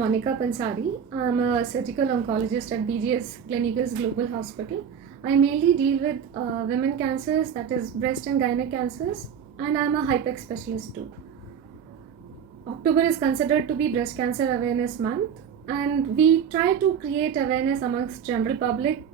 Monika Pansari. I'm a surgical oncologist at Gleneagles Global Hospital. I mainly deal with women cancers, that is breast and gynec cancers, and I'm a HIPEC specialist too. October is considered to be Breast Cancer Awareness Month, and we try to create awareness amongst general public,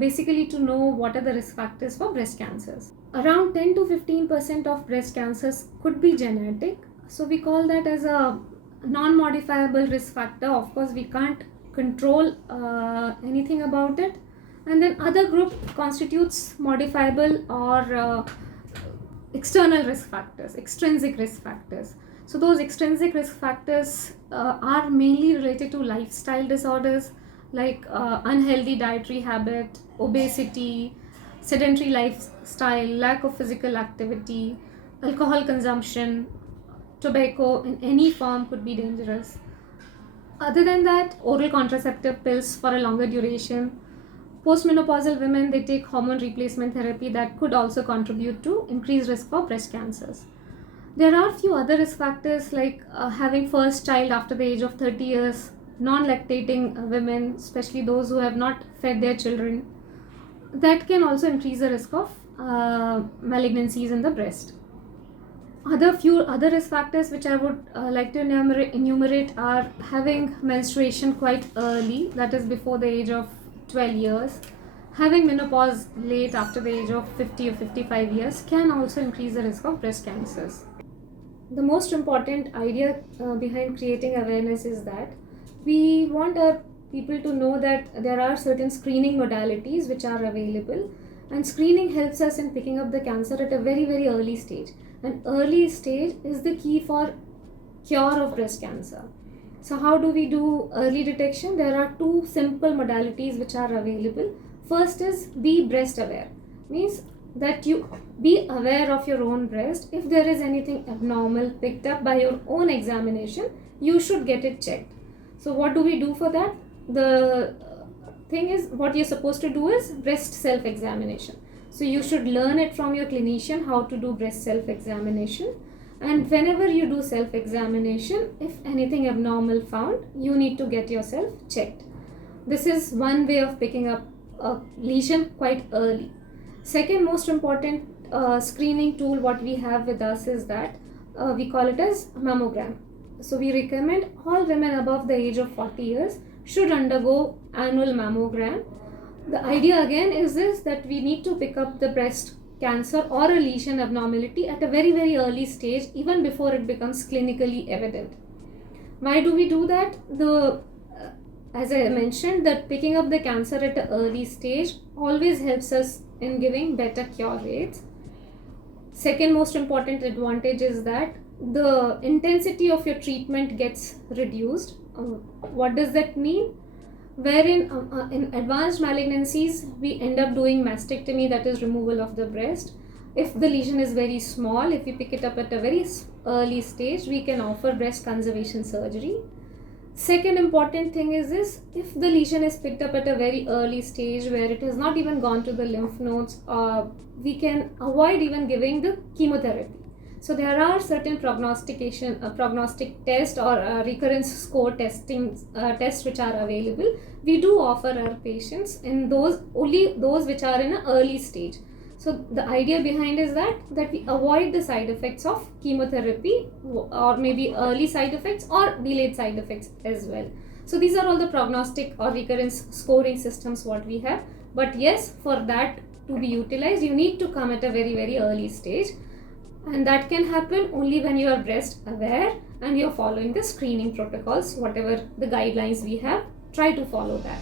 basically to know what are the risk factors for breast cancers. Around 10 to 15% of breast cancers could be genetic, so we call that as a non-modifiable risk factor. Of course, we can't control anything about it. And then other group constitutes modifiable or external risk factors, extrinsic risk factors. So those extrinsic risk factors are mainly related to lifestyle disorders like unhealthy dietary habit, obesity, sedentary lifestyle, lack of physical activity, alcohol consumption, tobacco in any form could be dangerous. Other than that, oral contraceptive pills for a longer duration. Postmenopausal women, they take hormone replacement therapy that could also contribute to increased risk for breast cancers. There are few other risk factors like having first child after the age of 30 years, non-lactating women, especially those who have not fed their children. That can also increase the risk of malignancies in the breast. Few other risk factors which I would like to enumerate are having menstruation quite early, that is before the age of 12 years. Having menopause late after the age of 50 or 55 years can also increase the risk of breast cancers. The most important idea behind creating awareness is that we want our people to know that there are certain screening modalities which are available, and screening helps us in picking up the cancer at a very, very early stage. An early stage is the key for cure of breast cancer. So how do we do early detection? There are two simple modalities which are available. First is be breast aware. Means that you be aware of your own breast. If there is anything abnormal picked up by your own examination, you should get it checked. So what do we do for that? The thing is, what you're supposed to do is breast self-examination. So you should learn it from your clinician how to do breast self-examination. And whenever you do self-examination, if anything abnormal found, you need to get yourself checked. This is one way of picking up a lesion quite early. Second most important screening tool what we have with us is that we call it as mammogram. So we recommend all women above the age of 40 years should undergo annual mammogram. The idea again is this, that we need to pick up the breast cancer or a lesion abnormality at a very, very early stage, even before it becomes clinically evident. Why do we do that? As I mentioned, that picking up the cancer at an early stage always helps us in giving better cure rates. Second most important advantage is that the intensity of your treatment gets reduced. What does that mean? Wherein in advanced malignancies, we end up doing mastectomy, that is removal of the breast. If the lesion is very small, if we pick it up at a very early stage, we can offer breast conservation surgery. Second important thing is this, if the lesion is picked up at a very early stage where it has not even gone to the lymph nodes, we can avoid even giving the chemotherapy. So there are certain prognostic test or recurrence score tests which are available. We do offer our patients in only those which are in an early stage. So the idea behind is that we avoid the side effects of chemotherapy, or maybe early side effects or delayed side effects as well. So these are all the prognostic or recurrence scoring systems what we have. But yes, for that to be utilized, you need to come at a very, very early stage. And that can happen only when you are breast aware and you're following the screening protocols, whatever the guidelines we have, try to follow that.